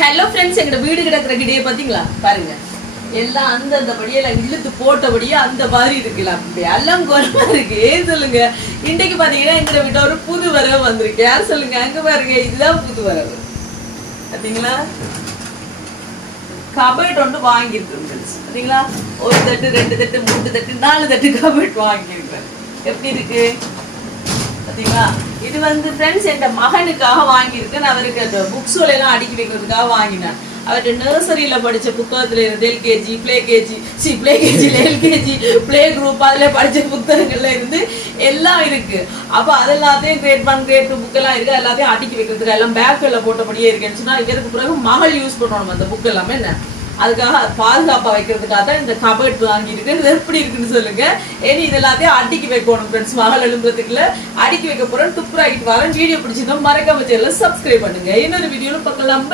Hello friends, எங்க வீடு கிடக்குற கிடையே பாத்தீங்களா பாருங்க. எல்லாம் அந்த படியெல்லாம் இழுத்து போட்டபடியே அந்த மாதிரி இருக்கலாம். எல்லாம் குறைவா இருக்கு. ஏன் சொல்லுங்க, இன்றைக்கு பாத்தீங்கன்னா எங்க வீட்டை ஒரு புது வரவு வந்திருக்கு. யார் சொல்லுங்க, அங்க பாருங்க, இதுதான் புது வரவு பாத்தீங்களா. கபர்ட் ஒன்று வாங்கியிருக்கேன் ஃப்ரெண்ட்ஸ் பாத்தீங்களா. ஒரு தட்டு, 2 தட்டு, 3 தட்டு, 4 தட்டு கபர்ட் வாங்கியிருக்கேன். எப்படி இருக்கு பாத்தீங்களா. இது வந்து ஃப்ரெண்ட்ஸ் என் மகனுக்காக வாங்கியிருக்கேன். அவருக்கு அந்த புக்ஸோல எல்லாம் அடுக்கி வைக்கிறதுக்காக வாங்கினேன். அவர்கிட்ட நர்சரியில படிச்ச புத்தகத்துல இருந்து எல்கேஜி, பிளே கேஜில எல்கேஜி, பிளே குரூப் அதுல படிச்ச புத்தகங்கள்ல இருந்து எல்லாம் இருக்கு. அப்ப அதெல்லாத்தையும் கிரேட் 1 கிரேட் 2 புக் எல்லாம் இருக்கு. எல்லாத்தையும் அடுக்கி வைக்கிறதுக்கு எல்லாம் பேக்ல போட்டபடியே இருக்குன்னு சொன்னா, இதற்கு பிறகு மகள் யூஸ் பண்ணணும் அந்த புக் எல்லாமே. என்ன அதுக்காக பாதுகாப்பா வைக்கிறதுக்காக தான் இந்த கபர்ட் வாங்கியிருக்கு. இது எப்படி இருக்குன்னு சொல்லுங்க. ஏன்னா இது எல்லாத்தையும் அடுக்கி வைக்கணும் ஃப்ரெண்ட்ஸ். மகள் எழும்புறதுக்குள்ள அடுக்கி வைக்க போறேன். துப்புராகிட்டு வரேன். வீடியோ பிடிச்சிருந்தோம் மறக்காம சேனலை சப்ஸ்கிரைப் பண்ணுங்க. இன்னொரு வீடியோல பார்க்கலாம்.